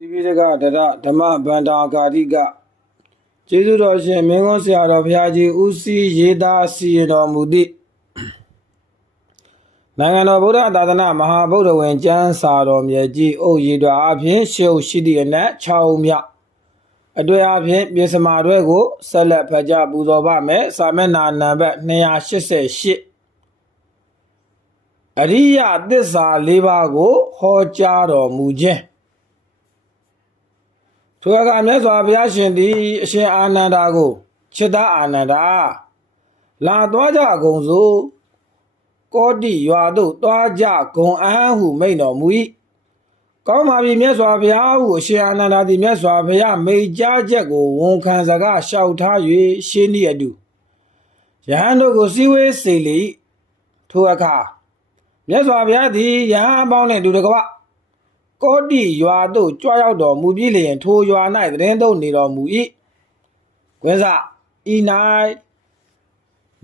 တိပိဋကဒရဓမ္မဗန္တာဂာတိကကျေးဇူးတော်ရှင်မင်းကုန်းဆရာတော်ဘုရားကြီးဦးစီးရေးသားစီရင်တော်မူသည့်နိုင်ငံတော်ဗုဒ္ဓသာသနာမဟာဗုဒ္ဓဝင်ကျမ်းစာတော်မြတ်ကြီးအုပ်ရည်တော်အပြင်ရှုပ်ရှိသည့်အနက်6ဦးမြောက်အတွေ့အပြင်ပြေစမာတွေကိုဆက်လက်ဖတ်ကြပူဇော်ပါမယ်စာမျက်နှာနံပါတ်288အရိယသစ္စာ၄ပါးကိုဟောကြားတော်မူခြင်း ထိုအခါမြတ်စွာဘုရားရှင်သည် အရှင်အာနန္ဒာကိုจิตအာနန္ဒာလာသွားကြကုန်စို့ကောတိရွာသို့သွားကြကုန်အဟံဟုမိန်တော်မူ၏ကောင်းပါပြီမြတ်စွာဘုရားဟုအရှင်အာနန္ဒာသည်မြတ်စွာဘုရားမိန့်ကြားချက်ကိုဝန်ခံစကားလျှောက်ထား၍ရှင်းသည့်အတူယဟန်တို့ကိုစည်းဝေးစေလေ၏ထိုအခါမြတ်စွာဘုရားသည်ယဟန်အပေါင်းနှင့်အတူတကွ ကောတိရွာသို့ကြွရောက်တော်မူပြီးလျင်ထိုရွာ၌တရင်သုံးနေတော်မူ၏ကွင်းစဤ၌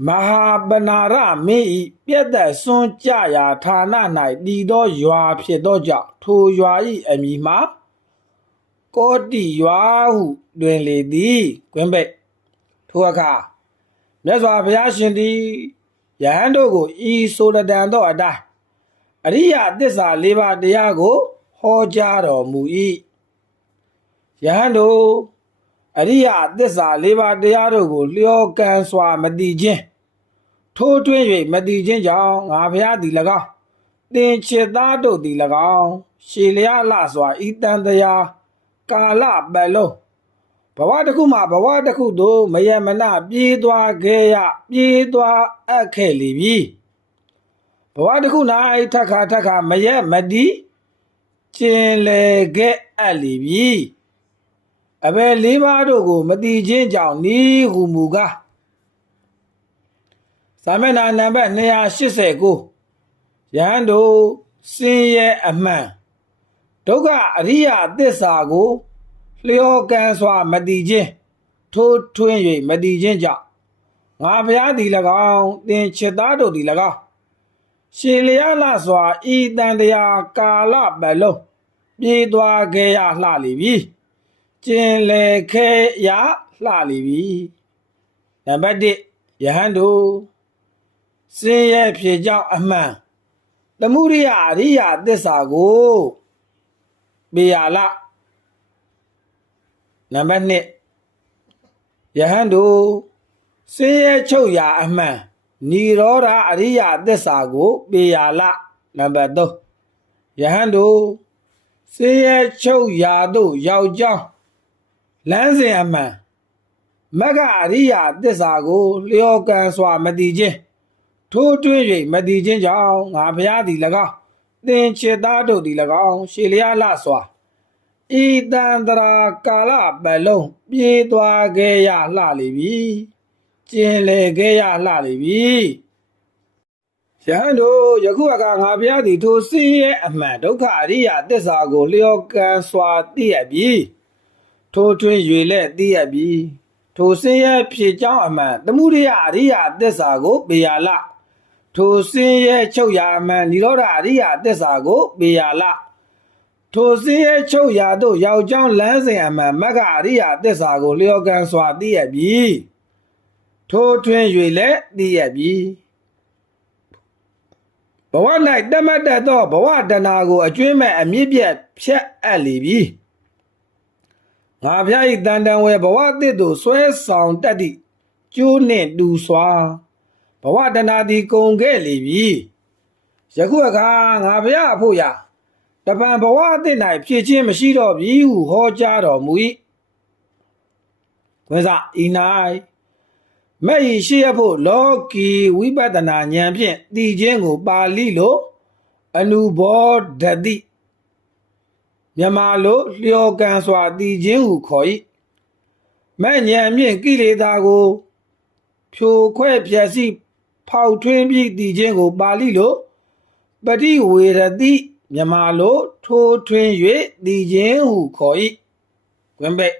မဟာပနာရမင်း၏ပြက်သက်စွန်းကြရာဌာန၌တည်သောရွာဖြစ်သောကြောင့်ထိုရွာ၏အမည်မှာကောတိရွာဟုတွင်လေသည်ကွင်းပိတ်ထိုအခါမြတ်စွာဘုရားရှင်သည်ယဟန်တို့ကိုဤဆိုရတန်သောအတိုင်းအရိယသစ္စာ၄ပါးတရားကို ဟောကြားတော်မူ၏ယဟန်တို့အရိယသစ္စာ၄ပါးတရားတို့ကို လျော်ကန်စွာမတိခြင်းထိုးထွင်း၍မတိခြင်းကြောင့်ငါဘုရားသည်၎င်းသင်ချစ်သားတို့သည်၎င်းရှေလျာလစွာဤတန်တရားကာလပတ်လုံးဘဝတစ်ခုမှဘဝတစ်ခုသို့မယမနပြေးသွားခဲ့ရပြေးသွားအပ်ခဲ့လေပြီဘဝတစ်ခု၌ထက်ခါထက်ခါမယမတီး ကျင်လေခဲ့အပ်လေပြီအဘယ်လေးပါးတို့ကို မတိခြင်းကြောင့်ဤဟူမူကားသာမဏေနံပါတ်289ယဟန်တို့စင်ရဲ့အမှန်ဒုက္ခအရိယသစ္စာကိုလျော်ကန်စွာမတိခြင်းထိုးထွင်း၍မတိခြင်းကြောင့်ငါဘုရားသည်၎င်းသင်ချစ်သားတို့သည်၎င်း ရှင်လျာလစွာဤတန်တရားကာလပတ်လုံးပြေးသွားခဲ့ရလှလိပြီကျင်လေခဲ့ရလှလိပြီနံပါတ်1ယဟန်တို့စင်ရဲ့ဖြေကြောင့်အမှန်သမှုရိယအရိယသစ္စာကိုပေရလနံပါတ်2ယဟန်တို့စင်းရဲချုပ်ရာအမှန် និရောဓအရိယသစ္စာကိုပေရလနံပါတ်3ယဟန်တို့စင်းရဲချုပ်ရာတို့ရောက်ကြောင်းလမ်းစဉ်အမှန်မဂ္ဂအရိယသစ္စာကိုလျော်ကန်စွာမတိခြင်းထိုးထွင်း၍မတိခြင်းကြောင့်ငါဘုရားသည်၎င်းသင်ချစ်သားတို့သည်၎င်းရှေလျာလစွာဤတန်တရာကာလပတ်လုံးပြေးသွားခဲ့ရလှလိပြီ ကျင်လေခဲ့ရလှလိပြီယဟန်တို့ယခုအခါငါဘုရားသည်ထိုစင်းရဲ့အမှန်ဒုက္ခအရိယသစ္စာကိုလျော်ကန်စွာသိရပြီထိုထွင်း၍လက်သိရပြီထိုစင်းရဲ့ဖြေကြောင်းအမှန်သမှုရိယအရိယသစ္စာကိုပေရလထိုစင်းရဲ့ချုပ်ရာအမှန်និရောဓအရိယသစ္စာကိုပေရလထိုစင်းရဲ့ချုပ်ရာတို့ရောက်ကြောင်းလမ်းစဉ်အမှန်မဂ္ဂအရိယသစ္စာကိုလျော်ကန်စွာသိရပြီ ထိုထွင်း၍လည်းသိရပြီဘဝ၌တတ်မှတ်တတ်သောဘဝတဏကိုအကျွင်းမဲ့အမြင့်ပြတ်ဖြတ်အပ်လေပြီငါဖျားဤတန်တန်ဝဲဘဝအသစ်သို့ဆွဲဆောင်တတ်သည့်ကျိုးနှင့်တူစွာဘဝတဏသည်ကုန်ခဲ့လေပြီယခုအခါငါဖျားအဖို့ရာတပံဘဝအသစ်၌ဖြစ်ခြင်းမရှိတော့ပြီဟုဟောကြားတော်မူ၏ခွန်းစဤ၌ မဲ့ဤရှိရဖို့လောကီဝိပဿနာဉာဏ်ဖြင့်သိခြင်းကိုပါဠိလိုအနုဘောဓတိမြန်မာလိုလျော်ကန်စွာသိခြင်းဟုခေါ်၏မဲ့ဉာဏ်ဖြင့်ကိလေသာကို ဖြိုခွဲ့ဖြက်စီဖောက်ထွင်းပြီးသိခြင်းကိုပါဠိလိုပฏิဝေရတိမြမလိုထိုးထွင်း၍တည်ခြင်းဟုခေါ်၏ကွင်ပိတ်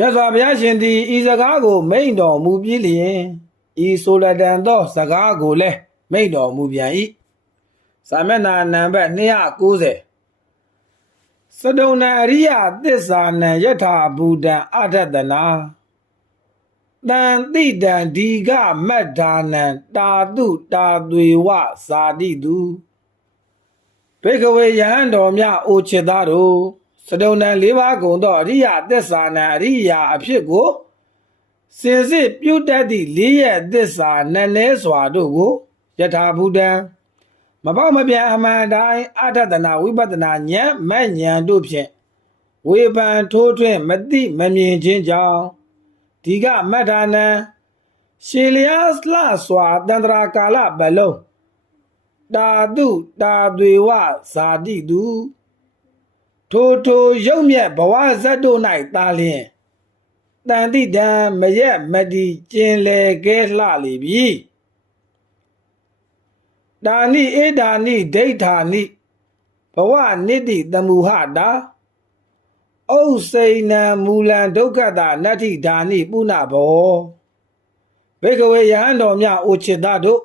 မြတ်စွာဘုရားရှင်သည်ဤစကားကို မိန့်တော်မူပြီးလျင်ဤဆိုလတန်သော စကားကိုလည်းမိန့်တော်မူပြန်၏စာမျက်နှာနံပါတ်290စတုဏအရိယသစ္စာနံယထာဘူတံအထတနာတန်တိတံဒီကမတ္ထာနံတာတုတာသွေဝဇာတိတုဘေကဝေယဟန်တော်မြအိုချစ်သားတို့ စတုဏ၄ပါးကုံသောအရိယသစ္စာနံအရိယာအဖြစ်ကိုစင်စစ်ပြုတ်တတ်သည့်လေးရဲ့သစ္စာနည်းနည်းစွာတို့ကိုယထာဘူတံမပေါက်မပြန်အမှန်တိုင်းအထတနာဝိပဿနာဉာဏ်မဉ္ဉဏ်တို့ဖြင့်ဝေဖန်ထိုးထွင်းမသိမမြင်ခြင်းကြောင့်ဒီကမတ္ထာနံရှေလျားလှစွာတန္တရာကာလဘလုံးတာတုတာသွေဝဇာတိတု ထိုထိုရုပ်မြက်ဘဝဇတ်တို့၌တာလျင်တန်တိတံမရက်မတီကျင်လေကဲလှလေပြီဒါနိဧဒါနိဒိဋ္ဌာနိဘဝနိတိတမူဟတာဩစိဏံမူလံဒုက္ခတာနတ္ထိဒါနိပုဏ္ဏဘောဘေကဝေယဟန်တော်မြအိုချစ်သားတို့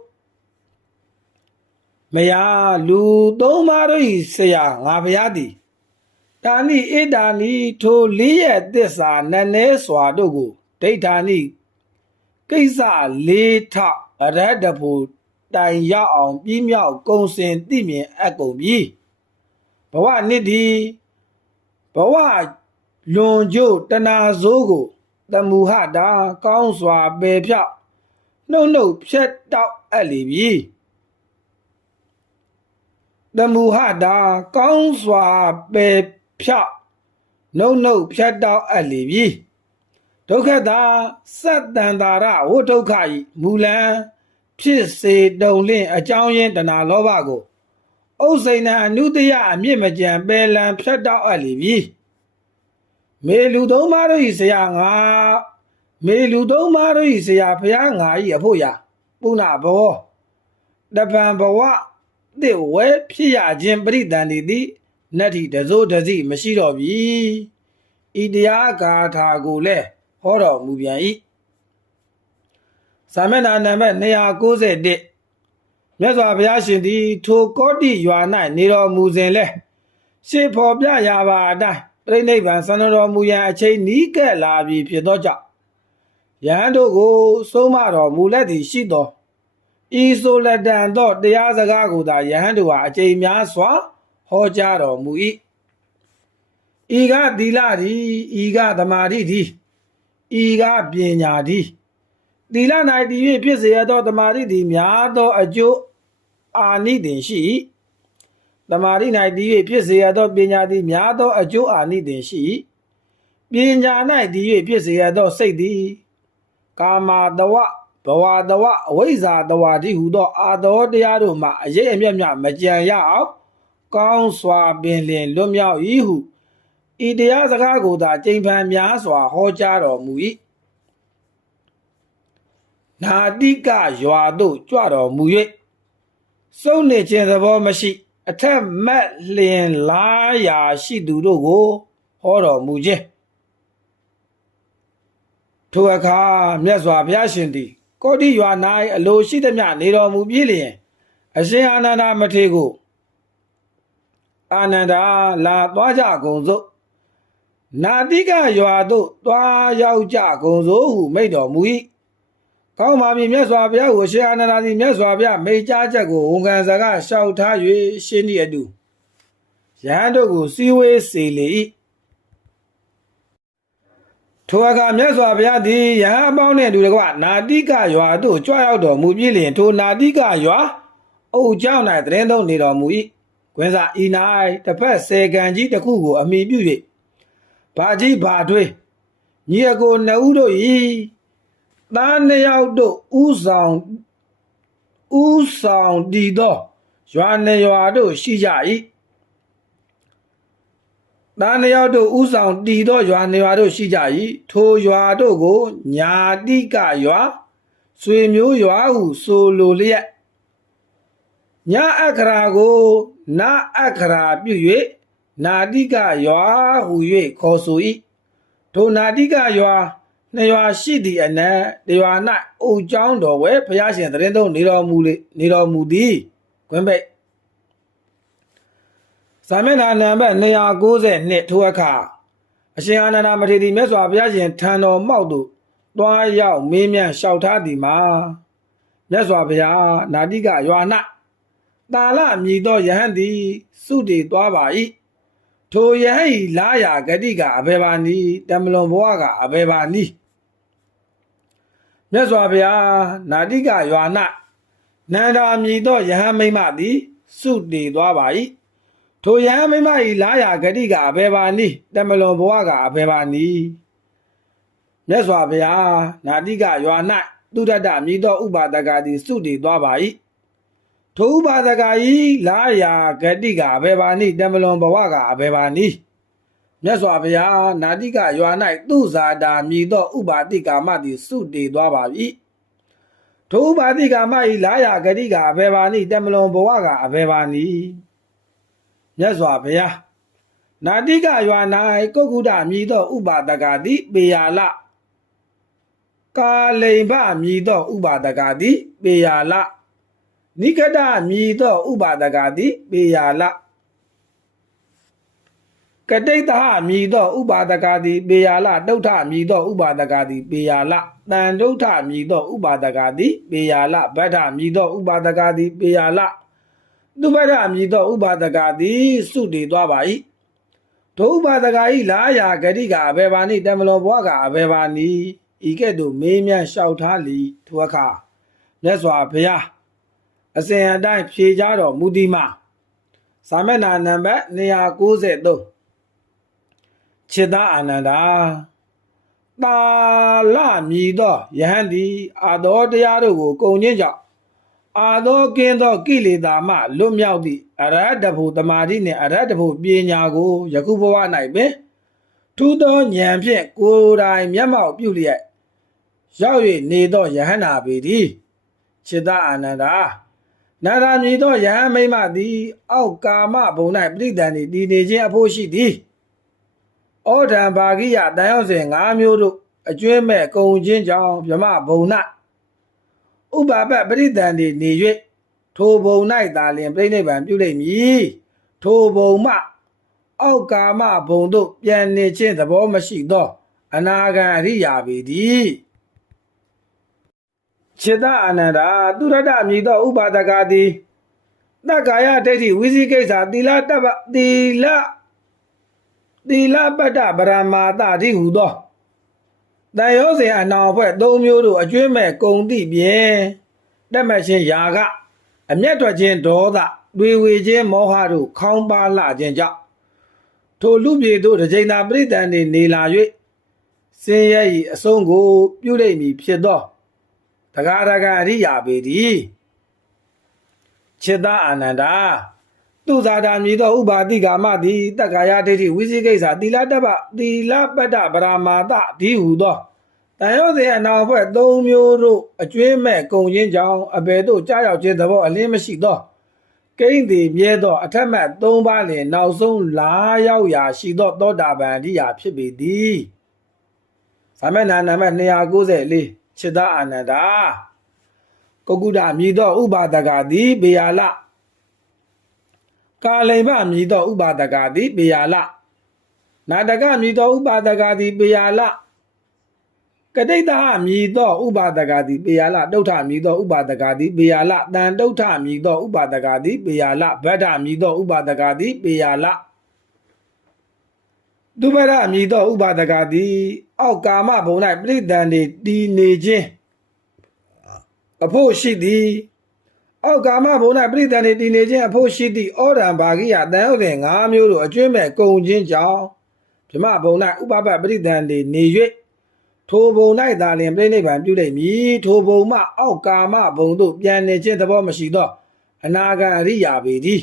မယားလူသုံးပါးတို့၏ဆရာငါဘုရားသည် ဒါနိဧဒါနိထိုလေးရဲ့သစ္စာနည်းနည်းစွာတို့ကိုဒိဋ္ဌာနိကိစ္စလေးထအရဟတဖို့တိုင်ရောက်အောင်ပြီးမြောက်ကုံစင်သိမြင်အပ်ကုန်ပြီဘဝနှစ်ဒီဘဝလွန်ကျို့တနာစိုးကိုတမူဟတာကောင်းစွာပယ်ဖြောက်နှုတ်နှုတ်ဖြတ်တောက်အပ်လေပြီတမူဟတာကောင်းစွာပယ် ဖြောက်နှုတ်နှုတ်ဖြတ်တောက်အပ်လေပြီဒုက္ခတာစက်တန်တာရဝိဒုက္ခဤမူလံဖြစ်စေတုံလင့်အကြောင်းရင်းတဏှာလောဘကိုဥစ္စိဏအနုတယအမြင့်မကြံပယ်လံဖြတ်တောက်အပ်လေပြီမေလူသုံးပါးတို့ဤဆရာငါမေလူသုံးပါးတို့ဤဆရာဖျားငါဤအဖို့ရာပုဏ္ဏဘောတပံဘဝသစ်ဝဲဖြစ်ရခြင်းပရိတန်တိတိ နတ္ထိတစိုးတစီမရှိတော့ပြီဤတရားဂါထာကိုလည်းဟောတော်မူပြန်၏သာမဏေနံပါတ်291မြတ်စွာဘုရားရှင်သည် ထိုကောတိရွာ၌နေတော်မူစဉ်လဲရှေ့ဖော်ပြရာပါအတိုင်းပြိဋိဘံဆန္ဒတော်မူရန်အချိန်နီးကပ်လာပြီဖြစ်သောကြောင့်ယဟန်တို့ကိုစိုးမတော်မူလက်သည်ရှိသောဤဆိုလက်တန်သောတရားစကားကိုသာယဟန်တို့ဟာအချိန်များစွာ ဟောကြားတော်မူ၏ဤကသီလသည်ဤကသမာဓိသည်ဤကပညာသည်သီလ၌တည်၍ဖြစ်စေရသောသမာဓိသည်များသောအကျိုးအာနိသင်ရှိ၏တမာရိ၌တည်၍ဖြစ်စေရသောပညာသည်များသောအကျိုးအာနိသင်ရှိ၏ပညာ၌တည်၍ဖြစ်စေရသောစိတ်သည်ကာမတဝဘဝတဝအဝိဇ္ဇာတဝတိဟုသောအာသောတရားတို့မှအရေးအမြတ်မြမကြံရအောင် ကောင်းစွာပင်လင်လွတ်မြောက်၏ဟုဤတရားစကားကိုသာကြိမ်ဖန်များစွာဟောကြားတော်မူ၏နာတိကရွာသို့ကြွတော်မူ၍စုံနေခြင်းသဘောမရှိ အထက်မက်လျင်လားရာရှိသူတို့ကိုဟောတော်မူခြင်းထိုအခါမြတ်စွာဘုရားရှင်သည်ကောတိရွာ၌အလိုရှိသမျှနေတော်မူပြီးလျင်အရှင်အာနန္ဒမထေရကို အာနန္ဒာလာသွားကြကုန်စို့နာတိကရွာသို့သွားရောက်ကြကုန်စို့ဟုမိန့်တော်မူ၏ကောင်းပါပြီမြတ်စွာဘုရားကိုရှင်အာနန္ဒာသည်မြတ်စွာဘုရားမိန့်ကြားချက်ကိုဝန်ခံစကားလျှောက်ထား၍ရှင်းသည့်အတူယဟန်တို့ကိုစီဝေးစေလေ၏ထိုအခါမြတ်စွာဘုရားသည်ယဟန်အပေါင်းနှင့်အတူတကွနာတိကရွာသို့ကြွရောက်တော်မူပြီးလျှင်ထိုနာတိကရွာအုပ်ကျောင်း၌တရင်သုံးနေတော်မူ၏ ကွင်းစာဤ၌တစ်ဖက်ဆယ်ကန်ကြီးတစ်ခုကိုအမိပြု၍ဘာကြီးဘာထွေးညီအကိုနှစ်ဦးတို့၏သားနှစ်ယောက်တို့ဥဆောင်ဥဆောင်တည်သောရွာနေရွာတို့ရှိကြ၏သားနှစ်ယောက်တို့ဥဆောင်တည်သောရွာနေရွာတို့ရှိကြ၏ထိုရွာတို့ကိုညာတိကရွာဆွေမျိုးရွာဟုဆိုလိုလျက်ညအခရာကို နာအခရာပြု၍နာတိကရွာဟု၍ခေါ်ဆို၏ထိုနာတိကရွာနှစ်ရွာရှိသည့်အနက်တရွာ၌အုတ်ကျောင်းတော်ဝဲဘုရားရှင်တရင်သုံးနေတော်မူလေနေတော်မူသည်ခွင်ပိတ်ဇစာမျက်နှာနံပါတ်292ထိုအခါအရှင်အာနန္ဒမထေရမြတ်စွာဘုရားရှင်ထံတော်မှောက်သို့တွားရောက်မေးမြန်းလျှောက်ထားသည်မှာမြတ်စွာဘုရားနာတိကရွာ၌ တာလမြည်သောယဟန်သည်စုတည်သွားပါ၏ထိုယဟန်ဤလာရာဂတိကအဘေဘာနီတမလွန်ဘဝကအဘေဘာနီမြတ်စွာဘုရားနာတိကရွာ၌နန္ဒာမြည်သောယဟန်မိမ့်မသည်စုတည်သွားပါ၏ထိုယဟန်မိမ့်မဤလာရာဂတိကအဘေဘာနီတမလွန်ဘဝကအဘေဘာနီမြတ်စွာဘုရားနာတိကရွာ၌သူဒ္ဒတမြည်သောဥပါဒကသည်စုတည်သွားပါ၏ ထိုဥပါဒကဤလာရာဂတိကအဘေဘာနီတမလွန်ဘဝကအဘေဘာနီမြတ်စွာဘုရားနာတိကရွာ၌သူဇာတာမြည်သောဥပါတိကာမသည်စုတည်သွားပါ၏ထိုဥပါတိကာမဤလာရာဂတိကအဘေဘာနီတမလွန်ဘဝကအဘေဘာနီမြတ်စွာဘုရားနာတိကရွာ၌ကုက္ကုဒမြည်သောဥပါဒကသည်ပေယာလကာလိန်ဘမြည်သောဥပါဒကသည်ပေယာလ နိကတမြည်သောဥပါဒကသည်ပေယာလကတိတ်တဟမြည်သောဥပါဒကသည်ပေယာလဒုဋ္ဌမြည်သောဥပါဒကသည်ပေယာလတန်ဒုဋ္ဌမြည်သောဥပါဒကသည်ပေယာလဗဒ္ဓမြည်သောဥပါဒကသည်ပေယာလသူဗဒ္ဓမြည်သောဥပါဒကသည်စုတည်သွားပါ၏ဒုဥပါဒကဤလာယာဂတိကအဘေဘာနိတမလောဘဝကအဘေဘာနိဤကဲ့သို့မေးမြန်းလျှောက်ထားလီထိုအခါမြတ်စွာဘုရား အစဉ်အတိုင်းဖြေကြတော်မူသည်မှာစာမျက်နှာနံပါတ်293ခြေသားအာနန္ဒာတာလမြည်သောယဟန်သည်အာသောတရားတို့ကိုကုံချင်းကြောင့်အာသောကင်းသောကိလေသာမှလွတ်မြောက်သည့်အရဟတဖို့တမာတိနှင့်အရဟတဖို့ပညာကိုယခုဘဝ၌ပင်ထူးသောဉာဏ်ဖြင့်ကိုယ်တိုင်မျက်မှောက်ပြုလျက်ရောက်၍နေသောယဟန္တာပေသည်ခြေသားအာနန္ဒာ နာရာမြည်သောယဟန်မိမ့်မသည် အောက်ကာမဘုံ၌ပြိတ္တန်သည်တည်နေခြင်းအဖို့ရှိသည်ဩဒံဘာဂိယတန်ရောက်စဉ်၅မျိုးတို့အကျွင်းမဲ့ကုံချင်းကြောင့်မြမဘုံ၌ဥပါပပရိတန်သည်နေ၍ထိုဘုံ၌သာလျှင်ပြိဋိဘံပြုလိမ့်မည်ထိုဘုံမှအောက်ကာမဘုံတို့ပြန်နေခြင်းသဘောမရှိသော အနာဂံအရိယာပေသည် ခြေတအာနန္ဒာသူရတမြည်သောဥပါဒကသည်တက္ကာယဒိဋ္ဌိဝိသိကိစ္စသီလတပ္ပသီလသီလပတ္တဗရမာတတိဟုသောတန်ရောစဉ်အနောင်ဖွဲ့၃မျိုးတို့အကျွင်းမဲ့ကုံတိပြေတက်မှတ်ခြင်းယာကအမျက်ထွက်ခြင်းဒေါသတွေဝေခြင်းမောဟတို့ခေါင်းပါလှခြင်းကြောင့်ထိုလူပြေတို့တစ်ချိန်သာပြိတ္တန်နေနေလာ၍စင်ရဲ့ဤအဆုံးကိုပြုလိမ့်မည်ဖြစ်သော တဂါရကအရိယာပေသည်ခြေသားအာနန္ဒာသူဇာတာမြည်သောဥပါတိကာမသည်တက္ကာယဒိဋ္ဌိဝိသိကိစ္စသီလတပ္ပသီလပတ္တဗရာမာတဒီဟုသောတန်ရောစေအနာဖွဲ့၃မျိုးတို့အကျွင်းမဲ့ကုံချင်းကြောင့်အဘယ်သို့ကြားရောက်ခြင်းသဘောအလင်းမရှိသောကိန်းသည်မြဲသောအထက်မှတ်၃ပါးလင်နောက်ဆုံးလာရောက်ရာရှိသောသောတာပန်အရိယာဖြစ်ပေသည်။သာမဏေနံပါတ်294 ခြေသားအာနန္ဒာကုက္ကုဒမြည်သောဥပါဒကသည်ဘေယာလကာလိမ္ဗမြည်သောဥပါဒကသည်ဘေယာလနာတကမြည်သောဥပါဒကသည်ဘေယာလကတိတဟမြည်သောဥပါဒကသည်ပေယာလဒုဋ္ဌမြည်သောဥပါဒကသည်ပေယာလတန်ဒုဋ္ဌမြည်သောဥပါဒကသည်ပေယာလဗဒ္ဓမြည်သောဥပါဒကသည်ပေယာလ ဒုဗရမြည်သောဥပါဒကသည်အောက်ကာမဘုံ၌ပြိတ္တန်နေတည်နေခြင်းအဖို့ရှိသည်အောက်ကာမဘုံ၌ပြိတ္တန်နေတည်နေခြင်းအဖို့ရှိသည်ဩရံဘာဂိယတန်ဟုတ်တဲ့၅မျိုးတို့အကျွင့်မဲ့ကုံခြင်းကြောင့်ဗြမဘုံ၌ဥပပပြိတ္တန်နေနေ၍ထိုဘုံ၌သာလျှင်ပြိဋိဘံပြုလိမ့်မည်ထိုဘုံမှအောက်ကာမဘုံသို့ပြန်နေခြင်းသဘောမရှိသောအနာဂံအရိယာပေသည်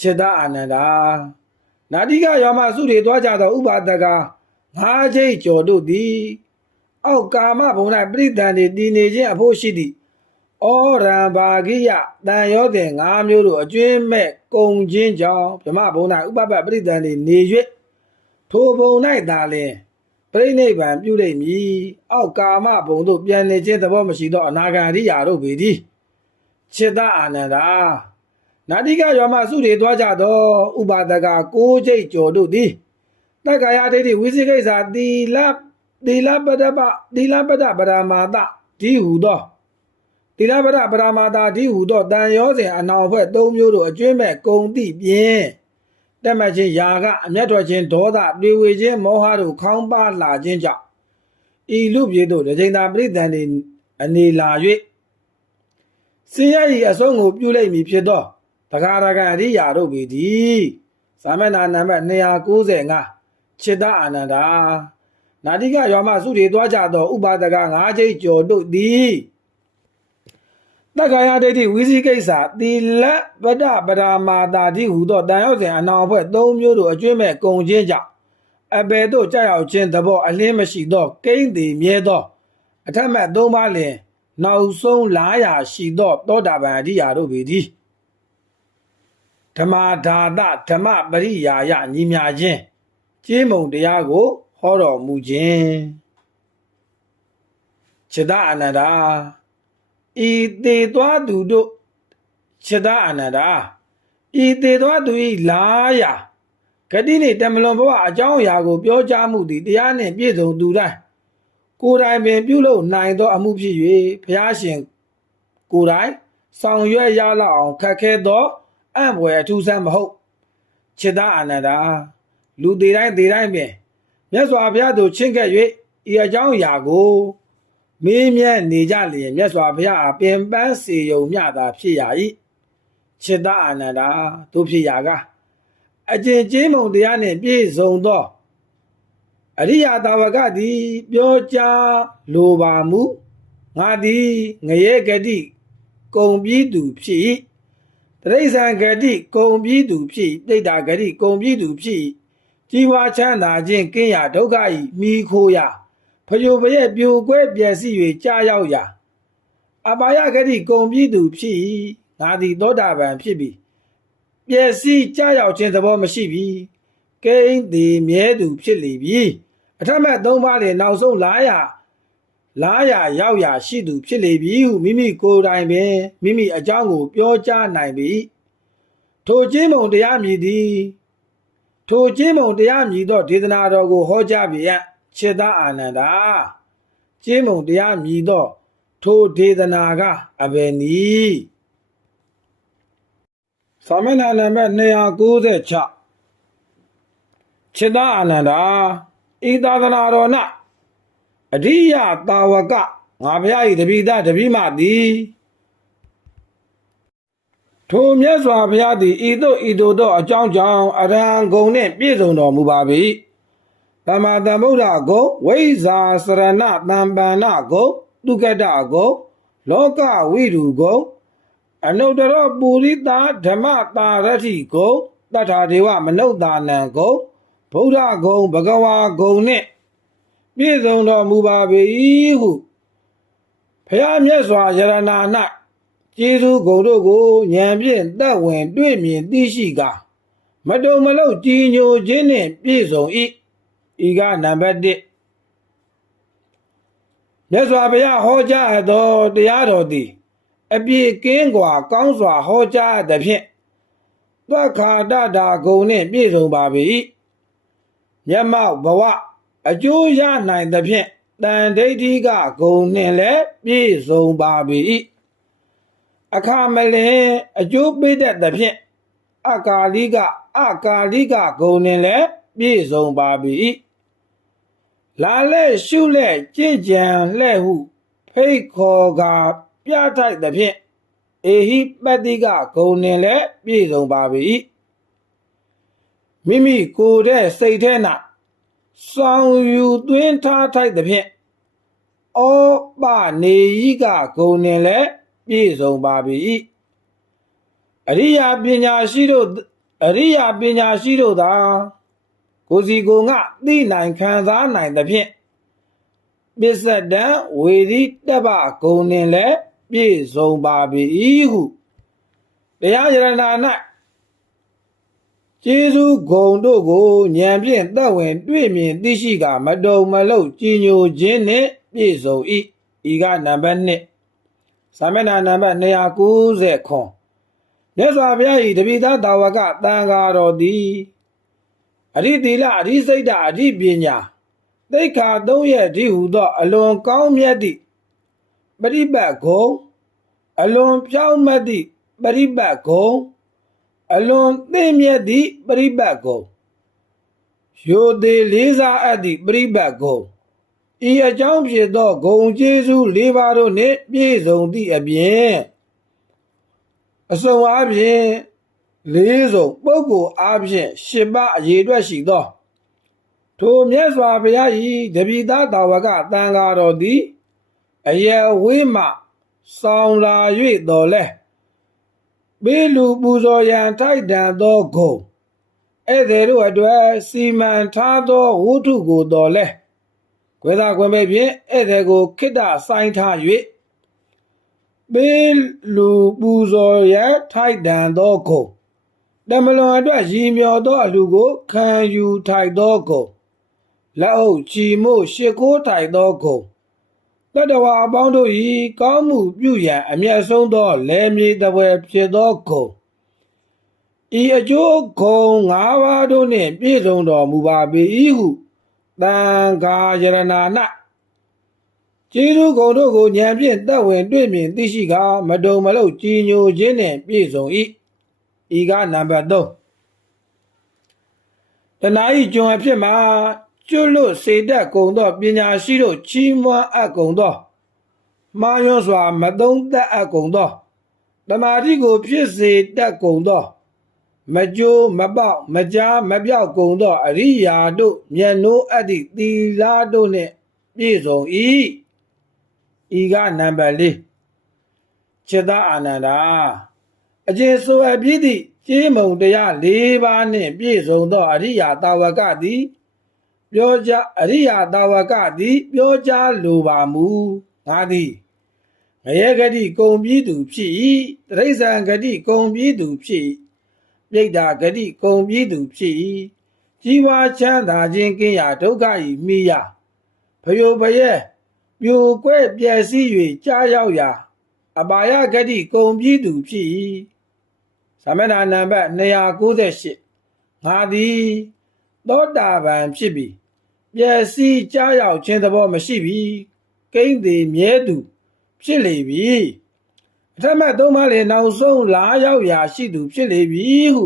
ခြေသားအာနန္ဒာ နာတိကယောမစုတွေတွားကြသောဥပါဒကငါးချိတ်ကျော်တို့သည် အောက်ကာမဘုံ၌ပြိတ္တန်တွေတည်နေခြင်းအဖို့ရှိသည်ဩရံဘာဂိယတန်ရောတဲ့ငါးမျိုးတို့အကျွင်းမဲ့ကုံချင်းကြောင့်ဗြမဘုံ၌ဥပပပြိတ္တန်တွေနေ၍ထိုဘုံ၌သာလျှင်ပြိဋိဘံပြုလိမ့်မည်အောက်ကာမဘုံတို့ပြန်နေခြင်းသဘောမရှိသောအနာဂံအရိယာတို့ပေသည်ခြေတအာနန္ဒာ နာတိကယောမစုတွေသွားကြသောဥပါဒကကိုးကျိတ်ကျော်တို့သည်တက္ကာယဒိဋ္ဌိဝိသိကိစ္စသီလသီလပဒပသီလပဒပရမာတဒီဟုသောသီလပဒပရမာတဒီဟုသောတန်ရောစဉ်အနောင်ဖွဲ့၃မျိုးတို့အကျွင့်မဲ့ကုံတိပြင်းတက်မှတ်ခြင်းယာကအမျက်ထွက်ခြင်းဒေါသပြေဝေခြင်းမောဟတို့ခေါင်းပါလာခြင်းကြောင့်ဤလူပြေတို့ဒဇိန်သာပရိသန်နေအနေလာ၍စင်ရ၏အဆုံးကိုပြုလိုက်မည်ဖြစ်သော တဂါရကအရိယာတို့ပေသည်သာမဏေနံပါတ်295ခြေတအာနန္ဒာနာတိကယောမစုတွေသွားကြသောဥပါဒက၅ချိတ်ကျော်တို့သည်တက္ကရာဒိဋ္ဌိဝိသိကိစ္စသီလပဒပရာမာတာတိဟုသောတန်ရောက်စဉ်အနောင်အဖွဲ့၃မျိုးတို့အကျွင့်မဲ့ကုံချင်းကြောင့်အဘယ်သို့ကြောက်ရောက်ခြင်းသဘောအလင်းမရှိသောကိမ့်သည်မြဲသော အထက်မဲ့၃ပါးလင် နောက်ဆုံးလားရာရှိသော သောတာပန်အရိယာတို့ပေသည် ဓမ္မာဒါသဓမ္မပရိယာယညီမြခြင်းကျေးမုံတရားကိုဟောတော်မူခြင်းခြေတအာနန္ဒာဤသေးသွားသူတို့ခြေတအာနန္ဒာဤသေးသွားသူဤလားရာဂတိနှင့်တမလွန်ဘဝအကြောင်းအရာကို ပြောကြားမှုသည်တရားနှင့်ပြည့်စုံသူတိုင်းကိုယ်တိုင်ပင်ပြုလုပ်နိုင်သော အမှုဖြစ်၍ဘုရားရှင်ကိုယ်တိုင်ဆောင်ရွက်ရလောက်အောင်ခက်ခဲသော အံ့ဘွယ်အထူးဆန်းမဟုတ်ခြေတအာနန္ဒာလူသေးတိုင်းသေးတိုင်းပင်မြတ်စွာဘုရားသို့ချင့်ကပ်၍ဤအကြောင်းအရာကိုမေးမြန်းနေကြလျင်မြတ်စွာဘုရားအပင်ပန်းစေယုံမျှသာဖြစ်ရ၏ခြေတအာနန္ဒာတို့ဖြစ်ရာကအကျင့်ကျေးမုံတရားနှင့်ပြည့်စုံသောအရိယာတာဝကသည်ပြောကြားလိုပါမူငါသည်ငရဲဂတိကုံပြီးသူဖြစ်၏ တရိษံဂတိကုံပြီးသူဖြစ်၏တိတ်တာဂတိကုံပြီးသူဖြစ်၏ကြီးဝါချမ်းသာခြင်းကင်းရာဒုက္ခ၏မိခိုးရာဖယိုပရဲ့ပြိုကွဲပျက်စီး၍ကြာရောက်ရာအပါယဂတိကုံပြီးသူဖြစ်၏ငါသည်သောတာပန်ဖြစ်ပြီပျက်စီးကြာရောက်ခြင်းသဘောမရှိပြီကိန်းသည်မြဲသူဖြစ်လေပြီအထက်မဲ့သုံးပါးလေနောက်ဆုံးလာရ လာရရောက်ရရှိသူဖြစ်လေပြီဟုမိမိကိုယ်တိုင်ပင်မိမိအကြောင်းကို ပြောကြားနိုင်ပြီထိုကျင်းမုံတရားမြည်သည်ထိုကျင်းမုံတရားမြည်သောဒေသနာတော်ကိုဟောကြားပြရခြေသားအာနန္ဒာကျင်းမုံတရားမြည်သောထိုဒေသနာကအဘယ်နည်းသာမဏေနံပါတ်296ခြေသားအာနန္ဒာဤသာသနာတော်၌ အရိယတာဝကငါဘုရား၏တပိသတပိမသည်ထိုမြတ်စွာဘုရားသည်ဤသို့ဤသို့သောအကြောင်းကြောင့်အရဟံဂုံနှင့်ပြည့်စုံတော်မူပါ၏သမ္မာသမ္ဗုဒ္ဓဂုံဝိဇာစရဏတံပန္နဂုံတုကတဂုံလောကဝိရုဂုံအနုတ္တရပုရိသဓမ္မတာရတိဂုံတထာဒေဝမနုဿာနံဂုံဗုဒ္ဓဂုံဘဂဝါဂုံနှင့် ပြည့်စုံတော်မူပါ၏ဟုဖျားမြတ်စွာယရနာ၌ကျေးဇူးဂုံတို့ကိုဉာဏ်ဖြင့်သက်ဝင် တွေ့မြင်သိရှိကာမတုံမလုံးကြည်ညိုခြင်းနှင့်ပြည့်စုံ၏ဤကနံပါတ်1မြတ်စွာဘုရားဟောကြားအပ်သောတရားတော်သည်အပြည့်ကင်းစွာ ကောင်းစွာဟောကြားသဖြင့်သက္ခာတတာဂုံနှင့်ပြည့်စုံပါ၏မျက်မှောက်ဘဝ အကျိုးရနိုင်သဖြင့်တန်ဒိဋ္ဌိကဂုံနှင့်လည်းပြည့်စုံပါ၏အခါမလင်အကျိုးပေးတတ်သဖြင့်အကာလိကအကာလိကဂုံနှင့်လည်းပြည့်စုံပါ၏လာလက်ရှုလက်ကြင့်ကြံလှဲ့ဟုဖိတ်ခေါ်ကာပြထိုက်သဖြင့်အေဟိပတ္တိကဂုံနှင့်လည်းပြည့်စုံပါ၏မိမိကိုယ်တဲ့စိတ်ထဲ၌ ဆောင်ယူသွင်းထားထိုက်သဖြင့်ဩပနေဤကဂုံနှင့်လည်းပြည့်စုံပါ၏အရိယာပညာရှိတို့အရိယာပညာရှိတို့သာကိုစီကိုငါသိနိုင်ခံစားနိုင်သဖြင့်ပစ္စဒံဝေဒီတပ္ပဂုံနှင့်လည်းပြည့်စုံပါ၏ဟုတရားယရဏ၌ ကျေးဇူးဂုံတို့ကိုဉာဏ်ဖြင့်သက်ဝင် တွေ့မြင်သိရှိကမတုံမလုံးကြည်ညိုခြင်းနှင့်ပြည့်စုံ၏ဤကနံပါတ်1စာမျက်နှာနံပါတ်290ခွန်မြတ်စွာဘုရား၏တပိသတာဝကတန်ဃာတော်သည်အရိတိလအရိစိတ်တအရိပညာသိက္ခာသုံးရဲ့ဒီဟုသော အလွန်ကောင်းမြတ်သည့်ပရိပတ်ဂုံအလွန်ဖြောင့်မတ်သည့်ပရိပတ်ဂုံ အလွန်သိမြတ်သည့်ပရိပတ်ဂုံယိုသေးလေးစားအပ်သည့်ပရိပတ်ဂုံဤအကြောင်းဖြစ်သောဂုံကျေးဇူး၄ပါးတို့နှင့်ပြည့်စုံသည့်အပြင်အစုံအားဖြင့်လေးစုံပုဂ္ဂိုလ်အားဖြင့်ရှစ်ပါးအရေအတွက်ရှိသော ထိုမြတ်စွာဘုရား၏တပိသတာဝကတန်ဃာတော်သည်အယေဝိမှဆောင်လာ၍တော်လဲ ပေလူပူဇော်ရန်ထိုက်တန်သောဂုံဧည့်သည်တို့အတွက်စီမံထားသောဝုထုကိုတော်လဲခွဲသာခွဲမဲ့ဖြင့်ဧည့်သည်ကိုခိတ္တဆိုင်ထား၍ပေလူပူဇော်ရန်ထိုက်တန်သောဂုံတမလွန်အတွက်ရည်မြော်သောအလူကိုခံယူထိုက်သောဂုံလက်အုပ်ချီမို့ရှ िख ိုးထိုင်သောဂုံ တတဝါအပေါင်းတို့၏ကောင်းမှုပြုရန်အမျက်ဆုံးသောလယ်မြေတပွဲဖြစ်သောဂုံဤအကျိုးဂုံ၅ပါးတို့နှင့်ပြည့်စုံတော်မူပါပေ၏ဟုတန်ခါယရဏ၌ကျေးဇူးဂုံတို့ကိုဉာဏ်ဖြင့်သက်ဝင်တွေ့မြင်သိရှိကာမတုံမလုတ်ကြည်ညိုခြင်းနှင့်ပြည့်စုံ၏ဤကနံပါတ်3တနာဤကျွန်အဖြစ်မှာ ကျွတ်လွတ်စေတတ်ကုန်သောပညာရှိတို့ချီးမွမ်းအပ်ကုန်သောမှားယွင်းစွာမသုံးသပ်အပ်ကုန်သောတမာတိကိုဖြစ်စေတတ်ကုန်သော မကြိုးမပေါက်မကြားမပြောက်ကုန်သောအရိယာတို့မျက်နှိုးအပ်သည့်သီလာတို့နှင့်ပြည့်စုံ၏ဤကနံပါတ်၄จิตအာနန္ဒာအကျဉ်ဆိုအပ်ပြီးသည့်ကျေးမုံတရား၄ပါးနှင့်ပြည့်စုံသောအရိယာတာဝကသည် ပြောကြအရိယာတာဝကသည်ပြောကြားလိုပါမူငါသည်ငရဲဂတိကုံပြီးသူဖြစ်၏တရိစ္ဆာန်ဂတိကုံပြီးသူဖြစ်၏ပြိတ္တာဂတိကုံပြီးသူဖြစ်၏ကြီးပွားချမ်းသာခြင်းကင်းရာဒုက္ခ၏မိယဖယိုဖယဲပြိုကွဲ့ပျက်စီး၍ကြားရောက်ရာအပါယဂတိကုံပြီးသူဖြစ်၏သမဏနံပါတ်298ငါသည်သောတာပန်ဖြစ်ပြီး ပျက်စီးကြားရောက်ခြင်းသဘောမရှိပြီကိမ့်သေးမြဲသူ ဖြစ်လေပြီအထက်မဲ့သုံးပါးလေနောက်ဆုံးလာရောက်ရာရှိသူဖြစ်လေပြီဟု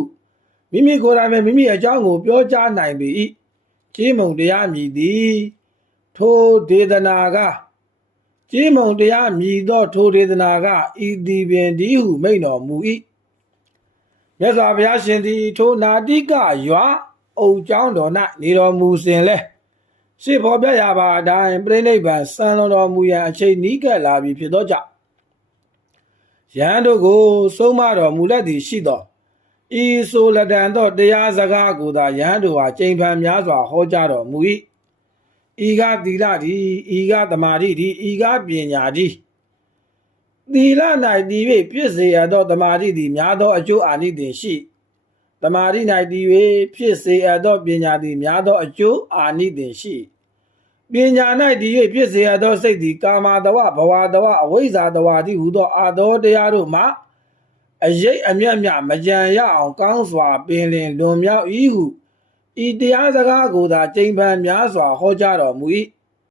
မိမိကိုယ်တိုင်ပဲမိမိအကြောင်းကို ပြောကြားနိုင်ပေ၏ကြီးမုံတရားမြည်သည် ထိုဒေသနာကကြီးမုံတရားမြည်သော ထိုဒေသနာကဤသည်ပင်ဒီဟုမိန့်တော်မူ၏မြတ်စွာဘုရားရှင်သည် ထိုနာတိကရွာအုံကျောင်းတော်၌နေတော်မူစဉ်လဲ ရှေ့ဖော်ပြရပါအတိုင်းပြိဋိဘံစံတော်တော်မူရန်အချိန်နီးကပ်လာပြီဖြစ်သောကြောင့်ယဟန်တို့ကိုဆုံးမတော်မူလက်သည်ရှိသောဤဆိုလတန်သောတရားစကားကိုသာယဟန်တို့ဟာကြိမ်ဖန်များစွာဟောကြားတော်မူ၏ဤကသီလဒီဤကသမာဓိဒီဤကပညာဒီသီလ၌တည်၍ဖြစ်စေရသောသမာဓိသည်များသောအကျိုးအာနိသင်ရှိ တမာရိ၌တည်၍ဖြစ်စေအပ်သောပညာသည်များသောအကျိုးအာနိသင်ရှိပညာ၌တည်၍ဖြစ်စေအပ်သောစိတ်သည်ကာမတဝဘဝတဝအဝိဇ္ဇာတဝသည်ဟူသောအာသောတရားတို့မှအယိတ်အမျက်မြမကြံရအောင်ကောင်းစွာပင်လင်လွန်မြောက်၏ဟုဤတရားစကားကိုသာကျိန်ပန်များစွာဟောကြားတော်မူ၏